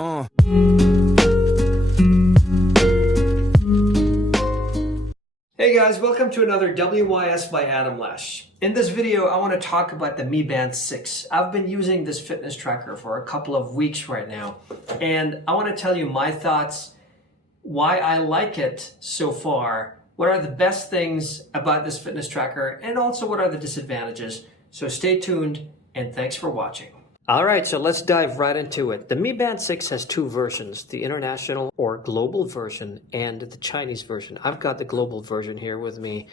Uh. Hey guys, welcome to another WYS by Adam Lash. In this video, I want to talk about the Mi Band 6. I've been using this fitness tracker for a couple of weeks right now, and I want to tell you my thoughts, why I like it so far, what are the best things about this fitness tracker, and also what are the disadvantages. So stay tuned, and thanks for watching. All right, so let's dive right into it. The Mi Band 6 has two versions, the international or global version and the Chinese version. I've got the global version here with me,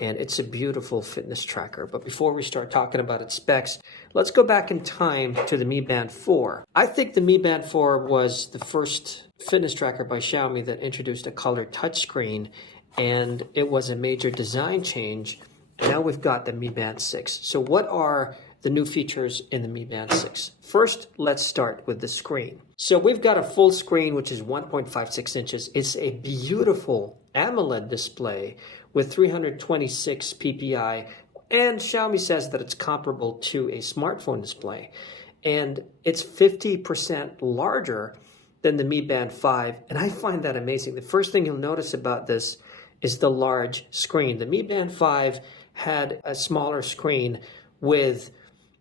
and it's a beautiful fitness tracker. But before we start talking about its specs, let's go back in time to the Mi Band 4. I think the Mi Band 4 was the first fitness tracker by Xiaomi that introduced a color touchscreen, and it was a major design change. Now we've got the Mi Band 6. So what are the new features in the Mi Band 6? First, let's start with the screen. So we've got a full screen, which is 1.56 inches. It's a beautiful AMOLED display with 326 ppi, and Xiaomi says that it's comparable to a smartphone display. And it's 50% larger than the Mi Band 5, and I find that amazing. The first thing you'll notice about this is the large screen. The Mi Band 5 had a smaller screen with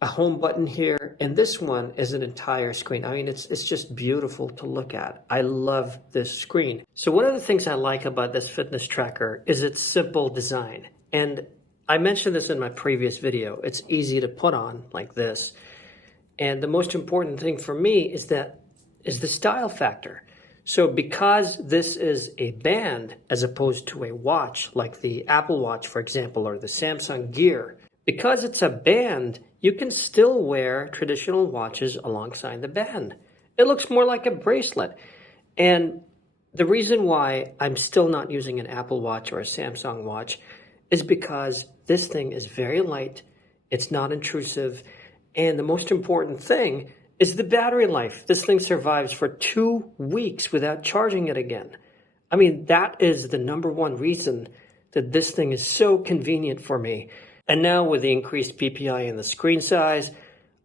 a home button here, and this one is an entire screen. I mean, it's just beautiful to look at. I love this screen. So one of the things I like about this fitness tracker is its simple design. And I mentioned this in my previous video. It's easy to put on like this. And the most important thing for me is the style factor. So because this is a band as opposed to a watch, like the Apple Watch, for example, or the Samsung Gear, because it's a band, you can still wear traditional watches alongside the band. It looks more like a bracelet. And the reason why I'm still not using an Apple Watch or a Samsung watch is because this thing is very light, it's not intrusive, and the most important thing is the battery life. This thing survives for 2 weeks without charging it again. I mean, that is the number one reason that this thing is so convenient for me. And now with the increased PPI and the screen size,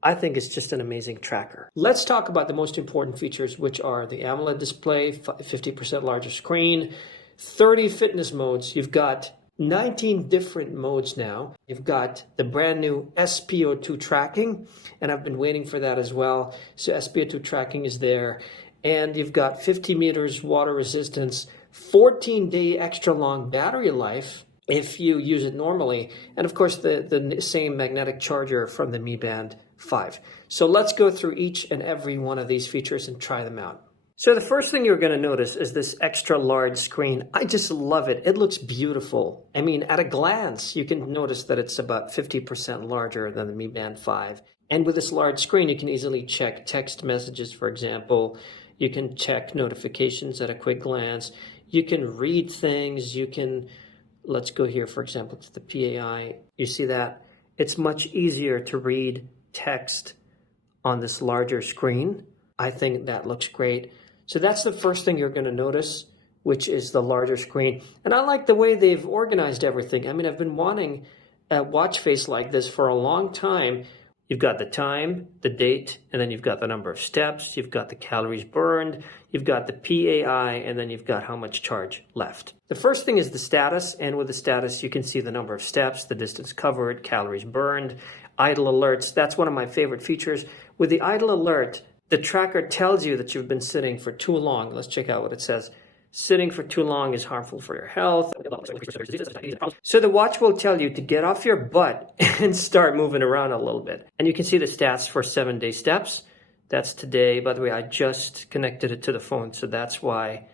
I think it's just an amazing tracker. Let's talk about the most important features, which are the AMOLED display, 50% larger screen, 30 fitness modes. You've got 19 different modes now. You've got the brand new SpO2 tracking, and I've been waiting for that as well. So SpO2 tracking is there. And you've got 50 meters water resistance, 14-day extra long battery life if you use it normally, and of course the same magnetic charger from the Mi Band 5. So let's go through each and every one of these features and try them out. So the first thing you're going to notice is this extra large screen. I just love it. It looks beautiful. I mean, at a glance, you can notice that it's about 50% larger than the Mi Band 5. And with this large screen, you can easily check text messages, for example. You can check notifications at a quick glance. You can read things. You can... Let's go here, for example, to the PAI. You see that? It's much easier to read text on this larger screen. I think that looks great. So that's the first thing you're going to notice, which is the larger screen. And I like the way they've organized everything. I mean, I've been wanting a watch face like this for a long time. You've got the time, the date, and then you've got the number of steps, you've got the calories burned, you've got the PAI, and then you've got how much charge left. The first thing is the status, and with the status you can see the number of steps, the distance covered, calories burned, idle alerts. That's one of my favorite features. With the idle alert, the tracker tells you that you've been sitting for too long. Let's check out what it says. Sitting for too long is harmful for your health. So the watch will tell you to get off your butt and start moving around a little bit. And you can see the stats for 7-day steps. That's today. By the way, I just connected it to the phone, so that's why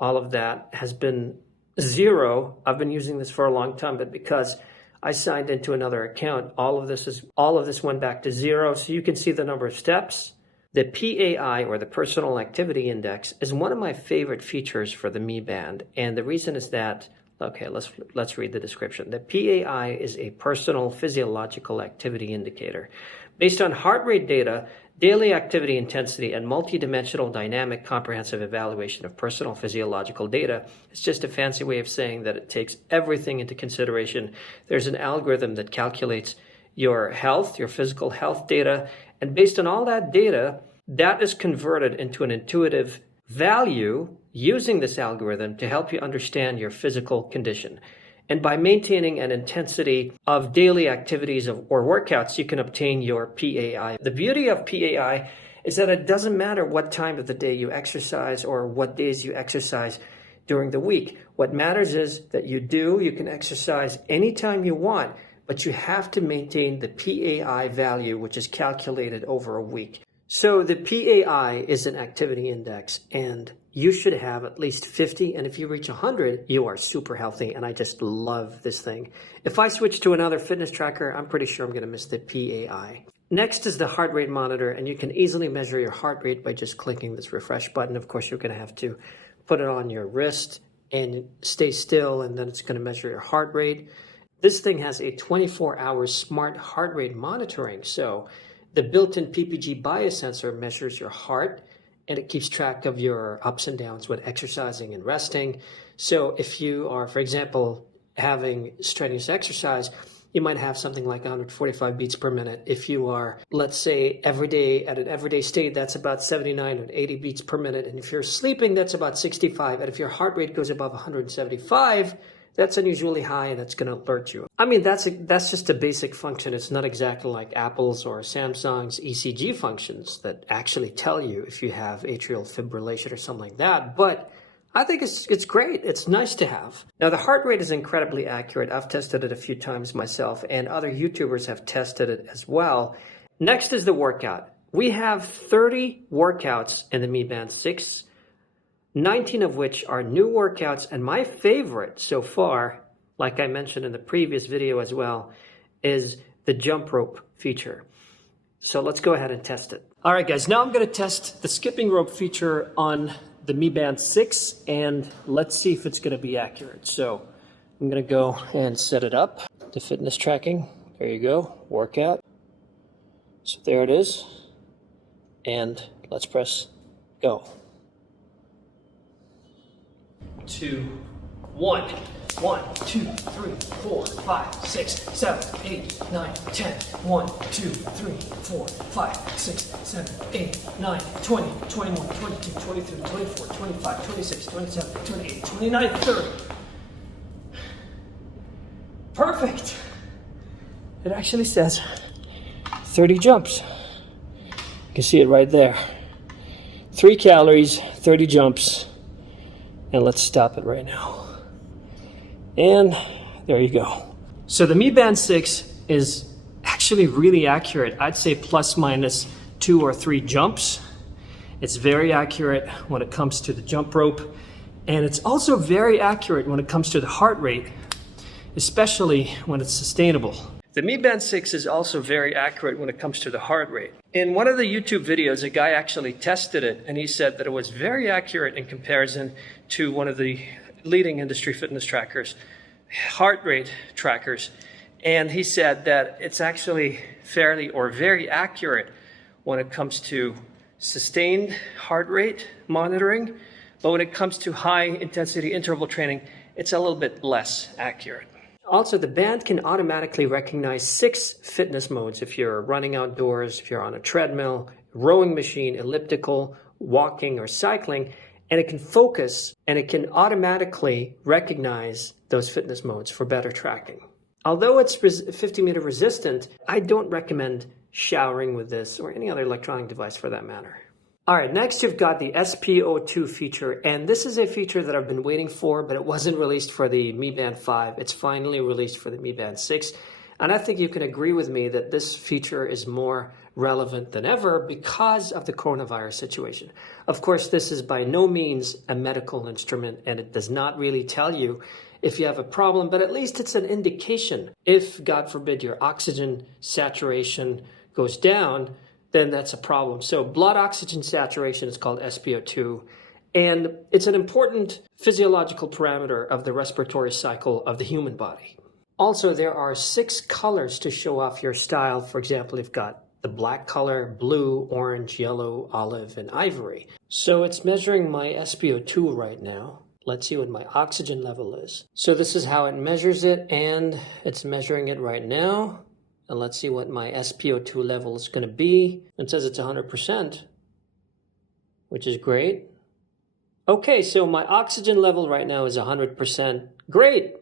all of that has been 0. I've been using this for a long time, but because I signed into another account, all of this went back to 0. So you can see the number of steps. The PAI, or the Personal Activity Index, is one of my favorite features for the Mi Band, and the reason is that, okay, let's read the description. The PAI is a personal physiological activity indicator. Based on heart rate data, daily activity intensity, and multidimensional dynamic comprehensive evaluation of personal physiological data, it's just a fancy way of saying that it takes everything into consideration. There's an algorithm that calculates your health, your physical health data, and based on all that data, that is converted into an intuitive value using this algorithm to help you understand your physical condition. And by maintaining an intensity of daily activities or workouts, you can obtain your PAI. The beauty of PAI is that it doesn't matter what time of the day you exercise or what days you exercise during the week. What matters is that you can exercise anytime you want, but you have to maintain the PAI value, which is calculated over a week. So the PAI is an activity index, and you should have at least 50, and if you reach 100, you are super healthy, and I just love this thing. If I switch to another fitness tracker, I'm pretty sure I'm going to miss the PAI. Next is the heart rate monitor, and you can easily measure your heart rate by just clicking this refresh button. Of course, you're going to have to put it on your wrist and stay still, and then it's going to measure your heart rate. This thing has a 24-hour smart heart rate monitoring, so the built-in PPG biosensor measures your heart, and it keeps track of your ups and downs with exercising and resting. So if you are, for example, having strenuous exercise, you might have something like 145 beats per minute. If you are, let's say, at an everyday state, that's about 79 or 80 beats per minute. And if you're sleeping, that's about 65. And if your heart rate goes above 175, that's unusually high, and that's going to alert you. I mean, that's just a basic function. It's not exactly like Apple's or Samsung's ECG functions that actually tell you if you have atrial fibrillation or something like that. But I think it's great. It's nice to have. Now, the heart rate is incredibly accurate. I've tested it a few times myself, and other YouTubers have tested it as well. Next is the workout. We have 30 workouts in the Mi Band 6. 19 of which are new workouts, and my favorite so far, like I mentioned in the previous video as well, is the jump rope feature. So let's go ahead and test it. All right, guys, now I'm going to test the skipping rope feature on the Mi Band 6, and let's see if it's going to be accurate. So I'm going to go and set it up. The fitness tracking, there you go, workout. So there it is, and let's press go. 2, 1, 1, 2, 3, 4, 5, 6, 7, 8, 9, 10, 1, 2, 3, 4, 5, 6, 7, 8, 9, 20, 21, 22, 23, 24, 25, 26, 27, 28, 29, 30. Perfect. It actually says 30 jumps. You can see it right there. 3 calories, 30 jumps. And let's stop it right now. And there you go. So the Mi Band 6 is actually really accurate. I'd say plus minus 2 or 3 jumps. It's very accurate when it comes to the jump rope. And it's also very accurate when it comes to the heart rate, especially when it's sustainable. The Mi Band 6 is also very accurate when it comes to the heart rate. In one of the YouTube videos, a guy actually tested it, and he said that it was very accurate in comparison to one of the leading industry fitness trackers, heart rate trackers. And he said that it's actually fairly or very accurate when it comes to sustained heart rate monitoring, but when it comes to high intensity interval training, it's a little bit less accurate. Also, the band can automatically recognize 6 fitness modes if you're running outdoors, if you're on a treadmill, rowing machine, elliptical, walking, or cycling, and it can focus and it can automatically recognize those fitness modes for better tracking. Although it's 50-meter resistant, I don't recommend showering with this or any other electronic device for that matter. All right, next you've got the SpO2 feature, and this is a feature that I've been waiting for, but it wasn't released for the Mi Band 5. It's finally released for the Mi Band 6, and I think you can agree with me that this feature is more relevant than ever because of the coronavirus situation. Of course, this is by no means a medical instrument, and it does not really tell you if you have a problem, but at least it's an indication. If, God forbid, your oxygen saturation goes down, then that's a problem. So blood oxygen saturation is called SpO2, and it's an important physiological parameter of the respiratory cycle of the human body. Also, there are 6 colors to show off your style. For example, you've got the black color, blue, orange, yellow, olive, and ivory. So it's measuring my SpO2 right now. Let's see what my oxygen level is. So this is how it measures it, and it's measuring it right now. And let's see what my SpO2 level is going to be. It says it's 100%. which is great. Okay, so my oxygen level right now is 100%. Great.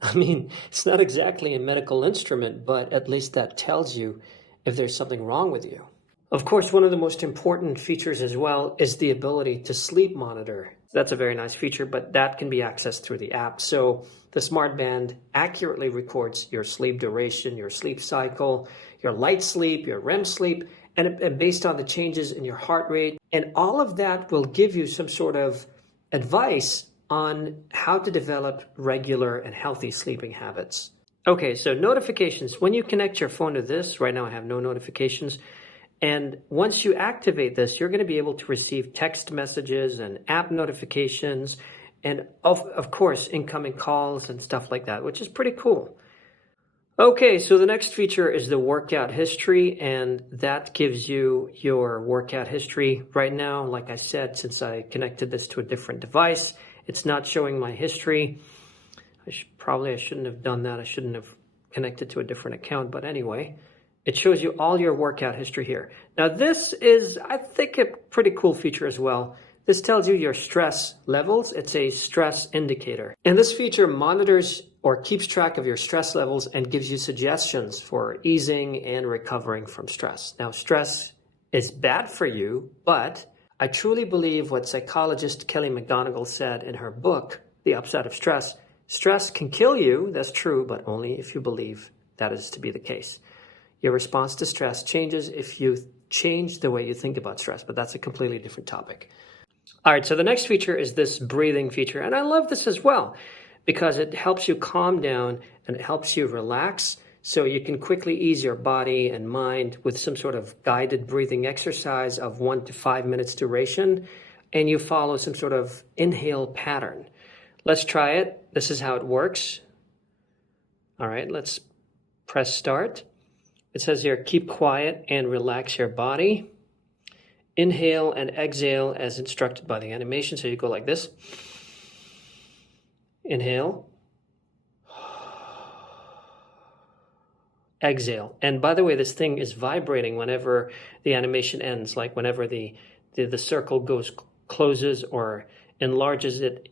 I mean, it's not exactly a medical instrument, but at least that tells you if there's something wrong with you. Of course, one of the most important features as well is the ability to sleep monitor. That's a very nice feature, but that can be accessed through the app. So the SmartBand accurately records your sleep duration, your sleep cycle, your light sleep, your REM sleep, and based on the changes in your heart rate. And all of that will give you some sort of advice on how to develop regular and healthy sleeping habits. Okay, so notifications. When you connect your phone to this, right now I have no notifications. And once you activate this, you're going to be able to receive text messages and app notifications and of course, incoming calls and stuff like that, which is pretty cool. Okay, so the next feature is the workout history, and that gives you your workout history. Right now, like I said, since I connected this to a different device, it's not showing my history. I shouldn't have done that. I shouldn't have connected to a different account, but anyway. It shows you all your workout history here. Now this is, I think, a pretty cool feature as well. This tells you your stress levels. It's a stress indicator. And this feature monitors or keeps track of your stress levels and gives you suggestions for easing and recovering from stress. Now stress is bad for you, but I truly believe what psychologist Kelly McGonigal said in her book, The Upside of Stress. Stress can kill you, that's true, but only if you believe that is to be the case. Your response to stress changes if you change the way you think about stress, but that's a completely different topic. All right, so the next feature is this breathing feature, and I love this as well because it helps you calm down and it helps you relax so you can quickly ease your body and mind with some sort of guided breathing exercise of 1 to 5 minutes duration, and you follow some sort of inhale pattern. Let's try it. This is how it works. All right, let's press start. It says here, keep quiet and relax your body. Inhale and exhale as instructed by the animation. So you go like this. Inhale. Exhale. And by the way, this thing is vibrating whenever the animation ends, like whenever the circle closes or enlarges, it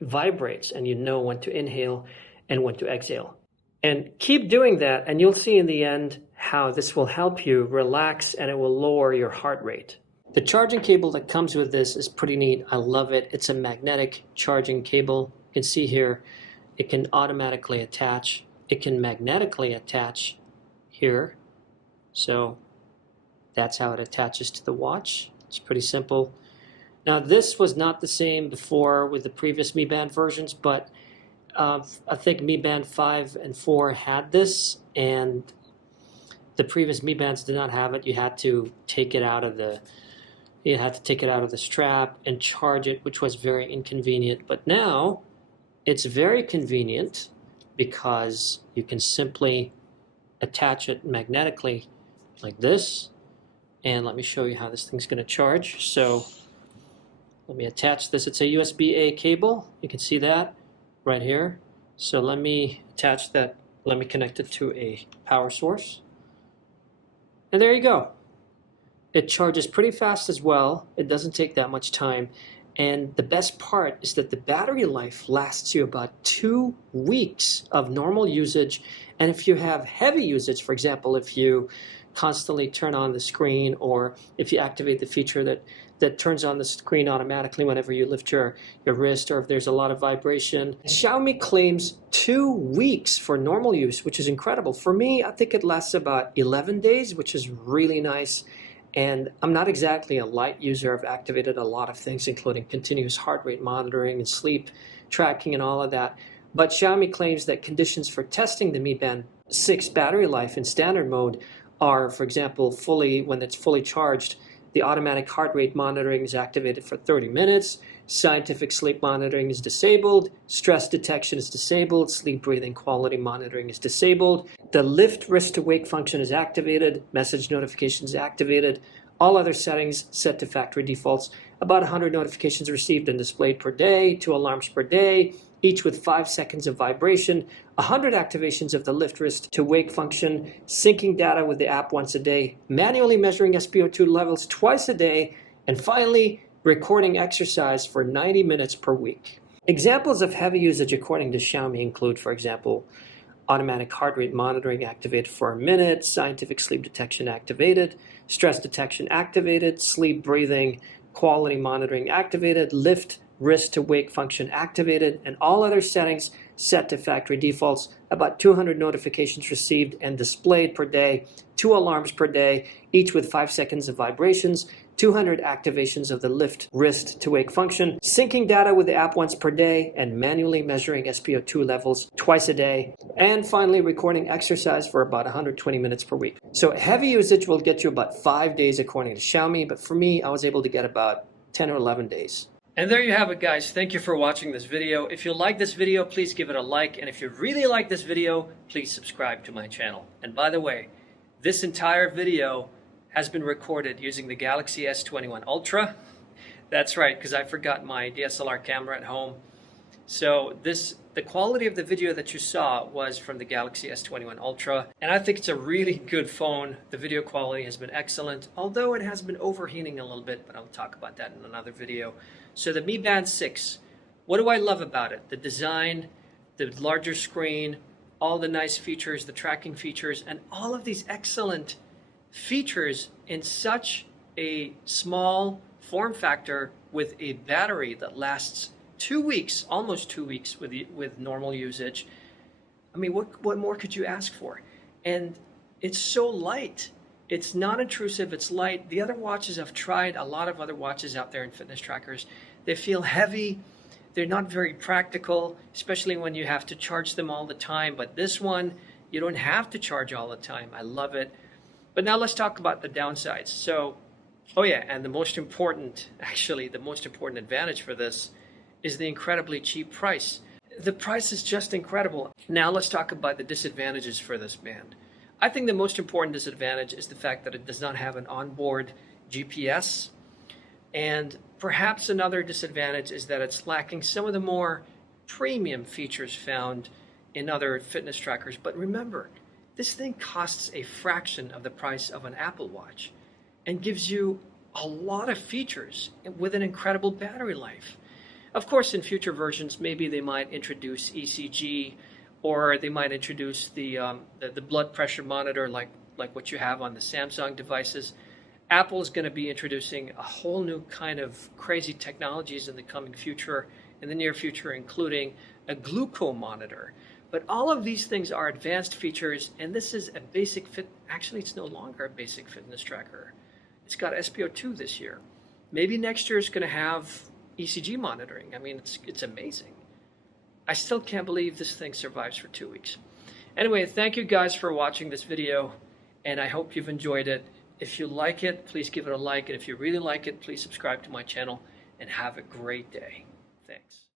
vibrates, and you know when to inhale and when to exhale. And keep doing that, and you'll see in the end how this will help you relax and it will lower your heart rate. The charging cable that comes with this is pretty neat. I love it. It's a magnetic charging cable. You can see here, it can automatically attach. It can magnetically attach here. So that's how it attaches to the watch. It's pretty simple. Now this was not the same before with the previous Mi Band versions, but I think Mi Band 5 and 4 had this, and the previous Mi Bands did not have it. You had to take it out of the strap and charge it, which was very inconvenient. But now it's very convenient because you can simply attach it magnetically like this. And let me show you how this thing's going to charge. So let me attach this. It's a USB-A cable. You can see that right here. So let me attach that. Let me connect it to a power source. And there you go. It charges pretty fast as well. It doesn't take that much time. And the best part is that the battery life lasts you about 2 weeks of normal usage. And if you have heavy usage, for example, if you constantly turn on the screen, or if you activate the feature that turns on the screen automatically whenever you lift your wrist, or if there's a lot of vibration. Xiaomi claims 2 weeks for normal use, which is incredible. For me, I think it lasts about 11 days, which is really nice. And I'm not exactly a light user. I've activated a lot of things, including continuous heart rate monitoring and sleep tracking and all of that. But Xiaomi claims that conditions for testing the Mi Band 6 battery life in standard mode are, for example, when it's fully charged, the automatic heart rate monitoring is activated for 30 minutes, scientific sleep monitoring is disabled, stress detection is disabled, sleep breathing quality monitoring is disabled, the lift wrist to wake function is activated, message notifications activated, all other settings set to factory defaults, about 100 notifications received and displayed per day, 2 alarms per day, each with 5 seconds of vibration, 100 activations of the lift wrist to wake function, syncing data with the app once a day, manually measuring SpO2 levels twice a day, and finally, recording exercise for 90 minutes per week. Examples of heavy usage according to Xiaomi include, for example, automatic heart rate monitoring activated for a minute, scientific sleep detection activated, stress detection activated, sleep breathing quality monitoring activated, lift wrist to wake function activated, and all other settings set to factory defaults. About 200 notifications received and displayed per day, 2 alarms per day, each with 5 seconds of vibrations, 200 activations of the lift wrist to wake function, syncing data with the app once per day, and manually measuring SpO2 levels twice a day, and finally recording exercise for about 120 minutes per week. So heavy usage will get you about 5 days according to Xiaomi, but for me, I was able to get about 10 or 11 days. And there you have it, guys. Thank you for watching this video. If you like this video, please give it a like. And if you really like this video, please subscribe to my channel. And by the way, this entire video has been recorded using the Galaxy S21 Ultra. That's right, because I forgot my DSLR camera at home. So the quality of the video that you saw was from the Galaxy S21 Ultra. And I think it's a really good phone. The video quality has been excellent, although it has been overheating a little bit, but I'll talk about that in another video. So the Mi Band 6, what do I love about it? The design, the larger screen, all the nice features, the tracking features, and all of these excellent features in such a small form factor with a battery that lasts 2 weeks, almost 2 weeks with normal usage. I mean, what more could you ask for? And it's so light. It's not intrusive, it's light. The other watches I've tried, a lot of other watches out there in fitness trackers, they feel heavy. They're not very practical, especially when you have to charge them all the time. But this one, you don't have to charge all the time. I love it. But now let's talk about the downsides. So, oh yeah, and the most important advantage for this is the incredibly cheap price. The price is just incredible. Now let's talk about the disadvantages for this band. I think the most important disadvantage is the fact that it does not have an onboard GPS. And perhaps another disadvantage is that it's lacking some of the more premium features found in other fitness trackers. But remember, this thing costs a fraction of the price of an Apple Watch and gives you a lot of features with an incredible battery life. Of course, in future versions, maybe they might introduce ECG, or they might introduce the blood pressure monitor like what you have on the Samsung devices. Apple is going to be introducing a whole new kind of crazy technologies in the near future, including a glucose monitor. But all of these things are advanced features, and this is a basic fit. Actually, it's no longer a basic fitness tracker. It's got SpO2 this year. Maybe next year it's going to have ECG monitoring. I mean, it's amazing. I still can't believe this thing survives for 2 weeks. Anyway, thank you guys for watching this video, and I hope you've enjoyed it. If you like it, please give it a like, and if you really like it, please subscribe to my channel, and have a great day. Thanks.